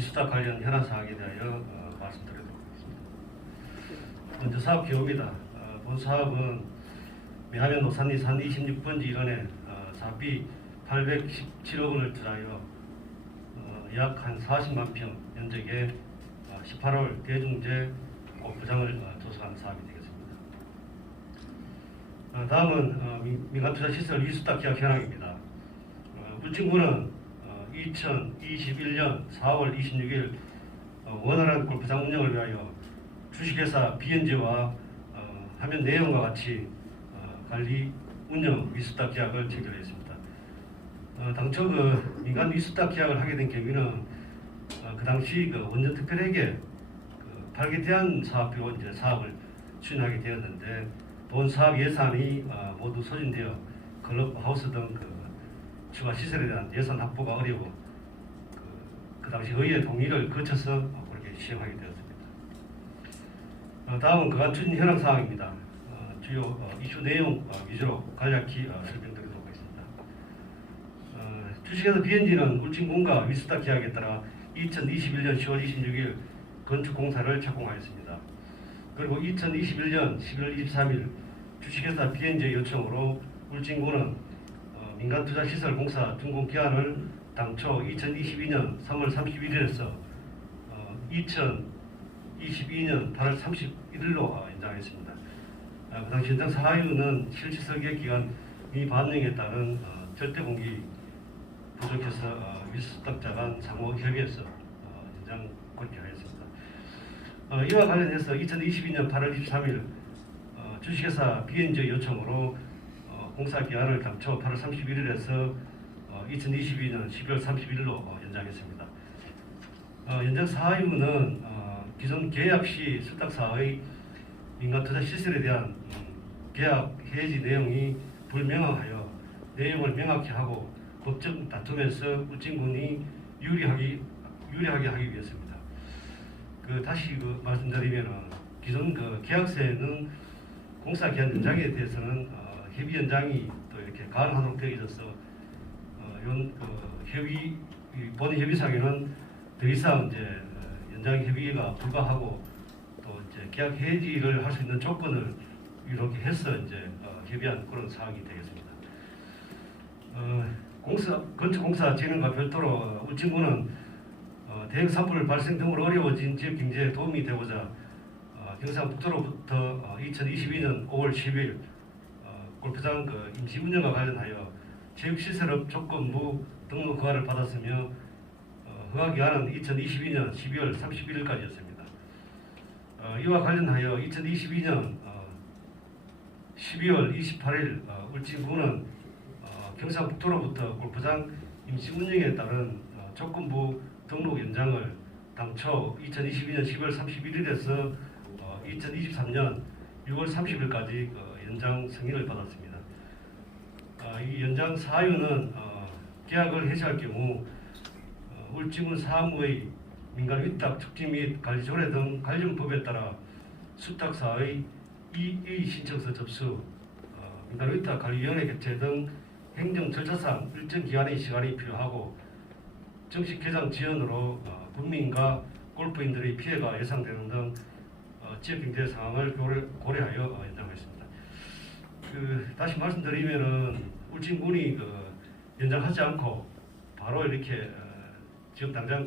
미수다 관련 현안 사항에 대하여 말씀드리도록 하겠습니다. 먼저 사업 기호입니다. 본 사업은 매하면 노산리 산 26번지 일원에 사비 817억 원을 투자하여 약 한 40만 평 면적에 18홀 대중제 골프장을 조성하는 사업이 되겠습니다. 다음은 민간투자시설 미수다 계약 현황입니다. 울진군은 2021년 4월 26일 원활한 골프장 운영을 위하여 주식회사 BNG와 화면 내용과 같이 관리 운영 미수다 계약을 체결했습니다. 당초 민간 미수다 계약을 하게 된 경우는 그 당시 원전 특별회계 발기대한 사업비로 이제 사업을 추진하게 되었는데 본 사업 예산이 모두 소진되어 클럽하우스 등 추가 시설에 대한 예산 확보가 어려워 그 당시 의회 동의를 거쳐서 그렇게 시행하게 되었습니다. 다음은 그간 추진 현황 사항입니다. 주요 이슈 내용 위주로 간략히 설명드리도록 하겠습니다. 주식회사 BNG는 울진군과 미수다 계약에 따라 2021년 10월 26일 건축공사를 착공하였습니다. 그리고 2021년 11월 23일 주식회사 BNG의 요청으로 울진군은 민간투자시설공사 준공기한을 당초 2022년 3월 31일에서 2022년 8월 31일로 연장했습니다. 그 당시 연장 사유는 실시 설계 기간 미반영에 따른 절대공기 부족해서 미수탁자 간 상호 협의에서 연장 그렇게 하였습니다. 이와 관련해서 2022년 8월 23일 주식회사 BNG 요청으로 공사 기한을 당초 8월 31일에서 2022년 12월 31일로 연장했습니다. 연장 사유는 기존 계약 시 수탁사의 민간투자 시설에 대한 계약 해지 내용이 불명확하여 내용을 명확히 하고 법적 다툼에서 울진군이 유리하게 하기 위해서입니다. 다시 말씀드리면 기존 계약서에는 공사 기한 연장에 대해서는 협의 연장이 또 이렇게 가능하도록 되어 있어서 본 협의상에는 더 이상 이제 연장 협의가 불가하고 또 이제 계약 해지를 할 수 있는 조건을 이렇게 해서 이제 협의한 그런 사항이 되겠습니다. 건축공사 진행과 별도로 울진군은 대형 산불 발생 등으로 어려워진 지역 경제에 도움이 되고자 경상북도로부터 2022년 5월 10일 골프장 임시 운영과 관련하여 체육시설업 조건부 등록 허가를 받았으며 허가 기한은 2022년 12월 31일까지였습니다. 이와 관련하여 2022년 12월 28일 울진군은 경상북도로부터 골프장 임시 운영에 따른 조건부 등록 연장을 당초 2022년 10월 31일에서 2023년 6월 30일까지 연장 승인을 받았습니다. 이 연장 사유는 계약을 해지할 경우 울진군 사무의 민간 위탁 축지 및 관리 조례 등 관련 법에 따라 수탁사의 이의 신청서 접수, 민간 위탁 관리위원회 개최 등 행정 절차상 일정 기간의 시간이 필요하고 정식 개장 지연으로 군민과 골프인들의 피해가 예상되는 등 지역 경제 상황을 고려하여 연장했습니다. 다시 말씀드리면은 울진군이 연장하지 않고 바로 이렇게 지금 당장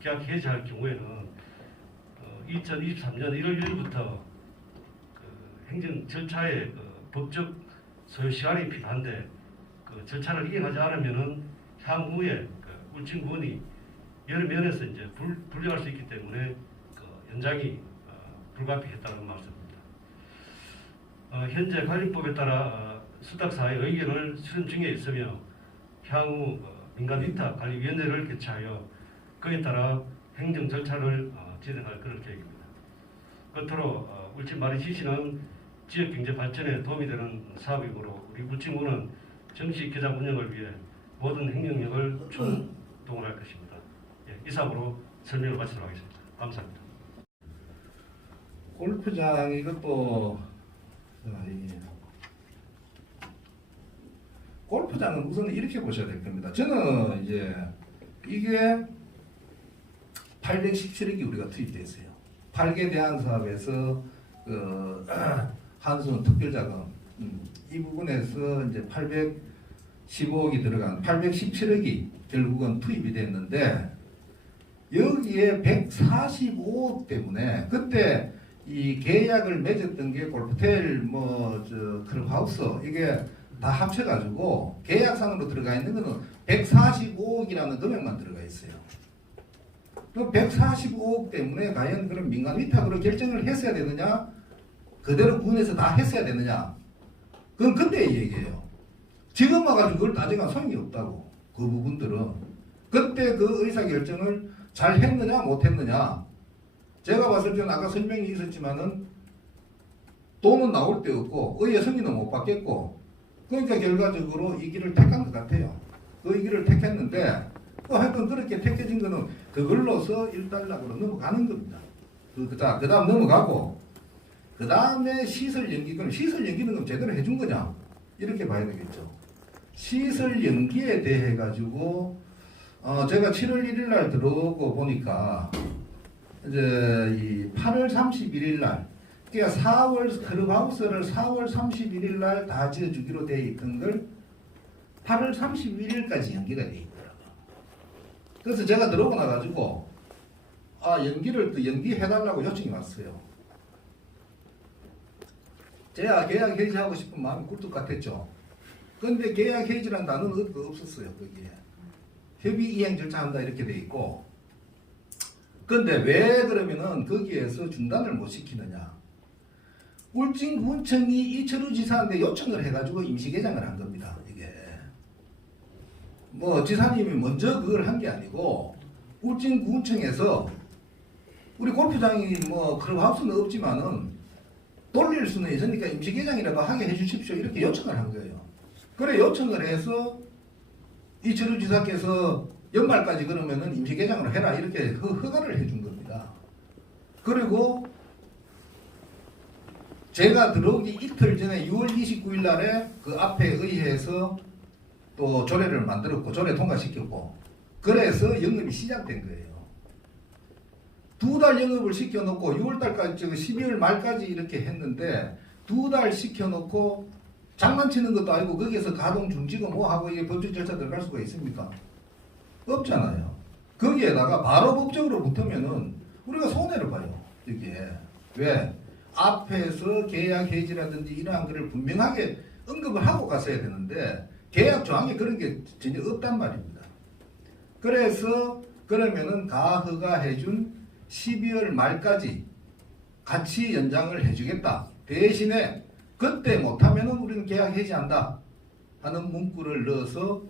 계약 해지할 경우에는 2023년 1월 1일부터 행정 절차에 법적 소요 시간이 필요한데 절차를 이행하지 않으면은 향후에 울진군이 여러 면에서 이제 불리할 수 있기 때문에 연장이 불가피했다는 말씀입니다. 현재 관리법에 따라 수탁사의 의견을 수렴 중에 있으며 향후 민간위탁관리위원회를 개최하여 그에 따라 행정 절차를 진행할 그런 계획입니다. 끝으로 울진마린CC는 지역 경제 발전에 도움이 되는 사업이므로 우리 울진군은 정시 개장 운영을 위해 모든 행정력을 총동원할 것입니다. 이상으로 설명을 마치도록 하겠습니다. 감사합니다. 골프장 이것도 골프장은 우선 이렇게 보셔야 될 겁니다. 저는 이제 이게 817억이 우리가 투입됐어요. 8개 대안 사업에서 그 한수는 특별자금 이 부분에서 이제 815억이 들어간 817억이 결국은 투입이 됐는데 여기에 145억 때문에 그때 이 계약을 맺었던 게 골프텔 뭐저 클럽하우스 이게 다 합쳐가지고 계약상으로 들어가 있는 거는 145억이라는 금액만 들어가 있어요. 그 145억 때문에 과연 그런 민간 위탁으로 결정을 했어야 되느냐 그대로 군에서 다 했어야 되느냐 그건 그때의 얘기예요. 지금 와가지고 그걸 따져간 소용이 없다고. 그 부분들은 그때 그 의사결정을 잘 했느냐 못했느냐 제가 봤을 때는 아까 설명이 있었지만은 돈은 나올 데 없고 의회 승인은 못 받겠고 그러니까 결과적으로 이 길을 택한 것 같아요. 그 이 길을 택했는데 하여튼 그렇게 택해진 거는 그걸로서 1달락으로 넘어가는 겁니다. 그 다음 넘어가고 그 다음에 시설 연기 그럼 시설 연기는 그럼 제대로 해준 거냐 이렇게 봐야 되겠죠. 시설 연기에 대해 가지고 제가 7월 1일 날 들어오고 보니까 이제 이 8월 31일 날 그러니까 4월 클럽하우스를 4월 31일 날 다 지어주기로 돼 있던 걸 8월 31일까지 연기가 돼 있더라고요. 그래서 제가 들어오고 나가지고 연기를 또 연기해달라고 요청이 왔어요. 제가 계약 해지하고 싶은 마음이 꿀뚝 같았죠. 근데 계약 해지라는 단어는 없었어요. 거기에 협의 이행 절차한다 이렇게 돼 있고 근데 왜 그러면은 거기에서 중단을 못 시키느냐 울진군청이 이철우 지사한테 요청을 해가지고 임시개장을 한 겁니다. 이게 뭐 지사님이 먼저 그걸 한 게 아니고 울진군청에서 우리 골프장이 뭐 클럽하우스는 없지만은 돌릴 수는 있으니까 임시개장이라도 하게 해주십시오 이렇게 요청을 한 거예요. 그래 요청을 해서 이철우 지사께서 연말까지 그러면은 임시개장으로 해라 이렇게 허가를 해준 겁니다. 그리고 제가 들어오기 이틀 전에 6월 29일 날에 그 앞에 의회에서 또 조례를 만들었고 조례 통과시켰고 그래서 영업이 시작된 거예요. 2달 영업을 시켜놓고 6월달까지 12월 말까지 이렇게 했는데 2달 시켜놓고 장난치는 것도 아니고 거기에서 가동 중지고 뭐 하고 이게 법적 절차 들어갈 수가 있습니까? 없잖아요. 거기에다가 바로 법적으로 붙으면은 우리가 손해를 봐요. 이게 왜? 앞에서 계약 해지라든지 이러한 것을 분명하게 언급을 하고 갔어야 되는데 계약 조항에 그런 게 전혀 없단 말입니다. 그래서 그러면은 가허가해준 12월 말까지 같이 연장을 해주겠다. 대신에 그때 못하면은 우리는 계약 해지한다 하는 문구를 넣어서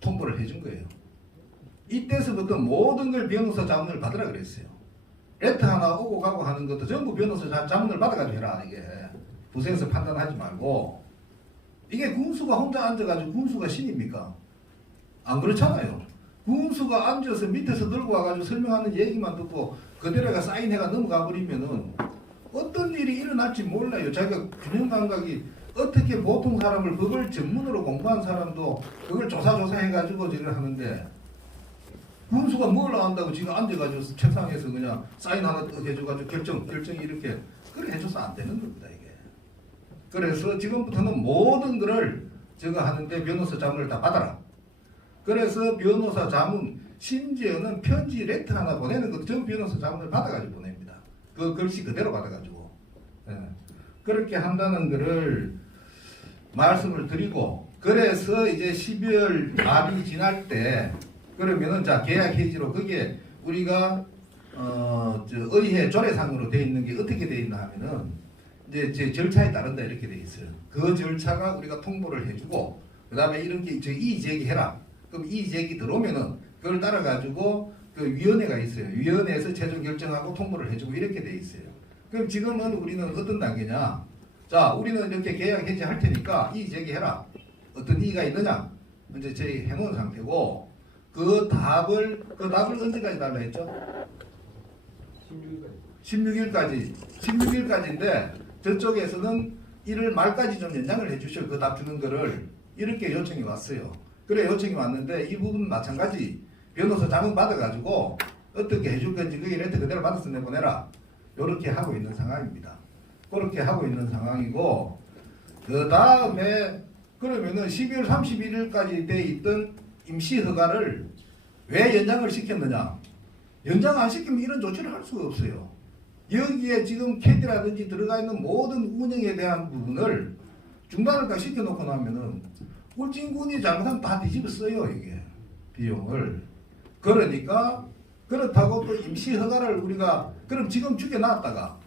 통보를 해준 거예요. 이때서부터 모든 걸 변호사 자문을 받으라 그랬어요. 레터 하나 오고 가고 하는 것도 전부 변호사 자문을 받아가지고 해라. 이게 부서에서 판단하지 말고 이게 군수가 혼자 앉아가지고 군수가 신입니까? 안 그렇잖아요. 군수가 앉아서 밑에서 들고 와가지고 설명하는 얘기만 듣고 그대로가 사인해가 넘어가 버리면은 어떤 일이 일어날지 몰라요. 자기가 균형 감각이 어떻게 보통 사람을 그걸 전문으로 공부한 사람도 그걸 조사해가지고 지금 하는데 군수가 뭘 안다고 지금 앉아가지고 책상에서 그냥 사인 하나 해줘가지고 결정이 이렇게 그래 해줘서 안 되는 겁니다 이게. 그래서 지금부터는 모든 거를 저거 하는데 변호사 자문을 다 받아라. 그래서 변호사 자문 심지어는 편지 레터 하나 보내는 것도 전 변호사 자문을 받아가지고 보냅니다. 그 글씨 그대로 받아가지고 그렇게 한다는 거를 말씀을 드리고 그래서 이제 12월 말이 지날 때 그러면은 자 계약 해지로 그게 우리가 의회 조례상으로 돼 있는 게 어떻게 돼 있나 하면은 이제 제 절차에 따른다 이렇게 돼 있어요. 그 절차가 우리가 통보를 해주고 그 다음에 이런 게 이의 제기해라. 그럼 이의 제기 들어오면은 그걸 따라 가지고 그 위원회가 있어요. 위원회에서 최종 결정하고 통보를 해주고 이렇게 돼 있어요. 그럼 지금은 우리는 어떤 단계냐? 자, 우리는 이렇게 계약 해지할 테니까 이의 제기해라. 어떤 이의가 있느냐? 이제 저희 해놓은 상태고. 그 답을 언제까지 달라 했죠? 16일까지인데 저쪽에서는 1월 말까지 좀 연장을 해주셔. 그 답 주는 거를 이렇게 요청이 왔어요. 그래 요청이 왔는데 이 부분은 마찬가지 변호사 자문 받아가지고 어떻게 해줄 건지 그 렌트 그대로 받아서 내보내라. 이렇게 하고 있는 상황입니다. 그렇게 하고 있는 상황이고 그 다음에 그러면은 12월 31일까지 돼 있던 임시 허가를 왜 연장을 시켰느냐? 연장 안 시키면 이런 조치를 할 수가 없어요. 여기에 지금 캐디라든지 들어가 있는 모든 운영에 대한 부분을 중단을 딱 시켜놓고 나면은 울진군이 잘못하면 다 뒤집어 써요 이게 비용을. 그러니까 그렇다고 또 임시 허가를 우리가 그럼 지금 죽여놨다가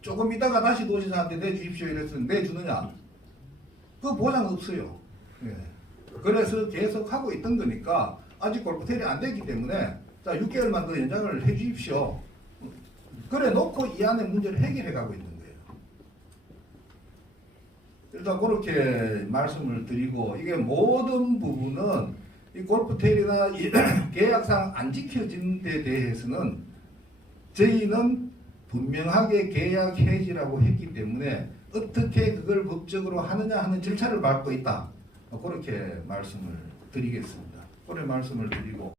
조금 있다가 다시 도지사한테 내주십시오 이랬으면 내주느냐? 그 보장 없어요. 예. 그래서 계속 하고 있던 거니까 아직 골프텔이 안 됐기 때문에 자 6개월만 더 연장을 해 주십시오. 그래 놓고 이 안에 문제를 해결해 가고 있는 거예요. 일단 그렇게 말씀을 드리고 이게 모든 부분은 이 골프텔이나 이 계약상 안 지켜진 데 대해서는 저희는 분명하게 계약 해지라고 했기 때문에 어떻게 그걸 법적으로 하느냐 하는 절차를 밟고 있다. 그렇게 말씀을 드리겠습니다. 그렇게 말씀을 드리고